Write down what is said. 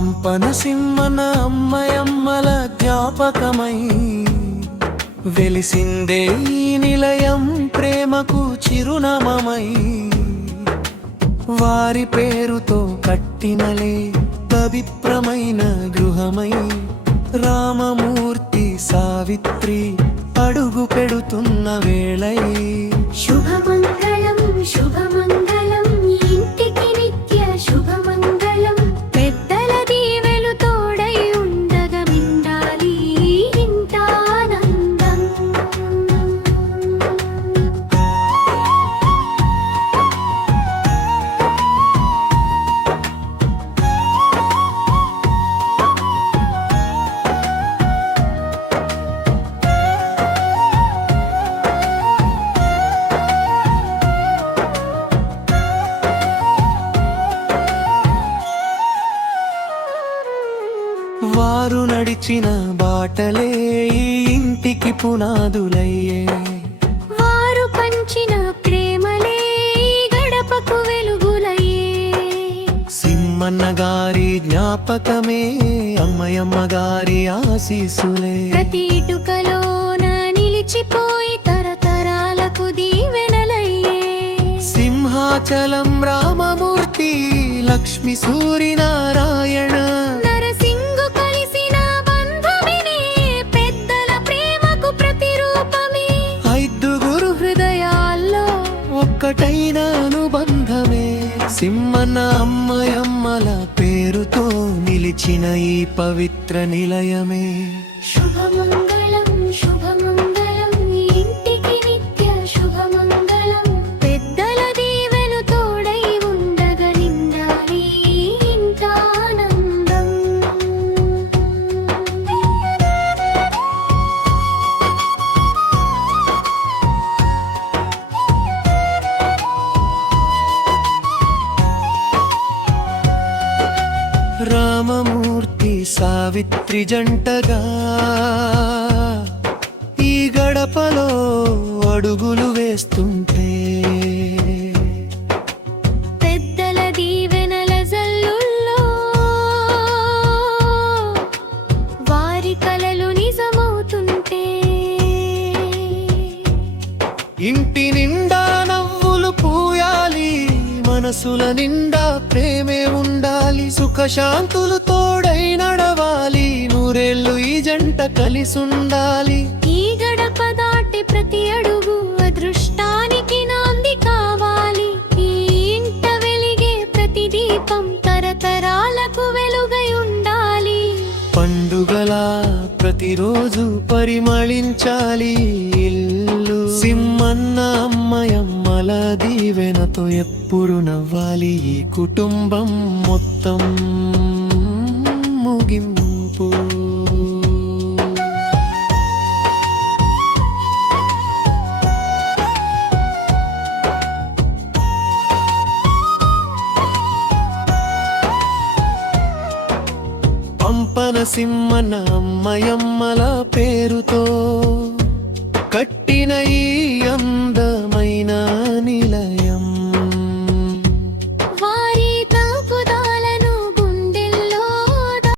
పంపన సింహన అమ్మయమ్మల జ్ఞాపకమై వెలిసిందే ఈ నిలయం ప్రేమకు చిరునామమై. వారి పేరుతో కట్టినలే పవిత్రమైన గృహమై రామమూర్తి సావిత్రి అడుగు పెడుతున్న వేళై. శుభమంగళం శుభమంగళం ఇంటికి నిత్య శుభమంగళం. పెద్దల దీవెలు తోడై ఉండగా నిండాలి ఇంట ఆనందం. వారు నడిచిన బాటలే ఈ ఇంటికి పునాదులయ్యే. వారు పంచిన ప్రేమలే గడపకు వెలుగులయ్యే. సింహన్న గారి జ్ఞాపకమే అమ్మయమ్మ గారి ఆశీసులే. ప్రతి ఇటుకలోన నిలిచిపోయి తరతరాలకు దీవెనలయ్యే. సింహాచలం రామమూర్తి లక్ష్మి సూర్యనారాయణ నరసింగు కలిసిన బంధమినే పెద్దల ప్రేమకు ప్రతిరూపమే. ఐదుగురు హృదయాల్లో ఒక్కటైన అనుబంధమే. సింహన్న అమ్మయమ్మల పేరుతో నిలిచిన ఈ పవిత్ర నిలయమే. శుభమంగళం శుభమంగళం ఇంటికి నిత్య శుభమంగళం. పెద్దల దీవెను తోడై ఉండగా నిండాలి ఇంట ఆనందం. రామమూర్తి సావిత్రి జంటగా ఈ గడపలో అడుగులు వేస్తుంటే పెద్దల దీవెనల జల్లుల్లో వారి కలలు నిజమవుతుంటే. ఇంటి నిండా నవ్వులు పూయాలి, మనసుల నిండా ప్రేమే ఉండాలి. సుఖశాంతులు తోడై నడవాలి, నూరేళ్ళు ఈ జంట కలిసుండాలి. ఈ గడప దాటి ప్రతి అడుగు అదృష్టానికి నాంది కావాలి. ఈ ఇంట వెలిగే ప్రతి దీపం తరతరాలకు వెలుగై ఉండాలి. పండుగలా ప్రతిరోజు పరిమళించాలి ఇల్లు. సింహన్న అమ్మయమ్మల దీవెనతో ఎప్పుడు నవ్వాలి ఈ కుటుంబం మొత్తం. ముగింపు పంపన సింహన్న అమ్మయమ్మల పేరుతో కట్టిన ఈ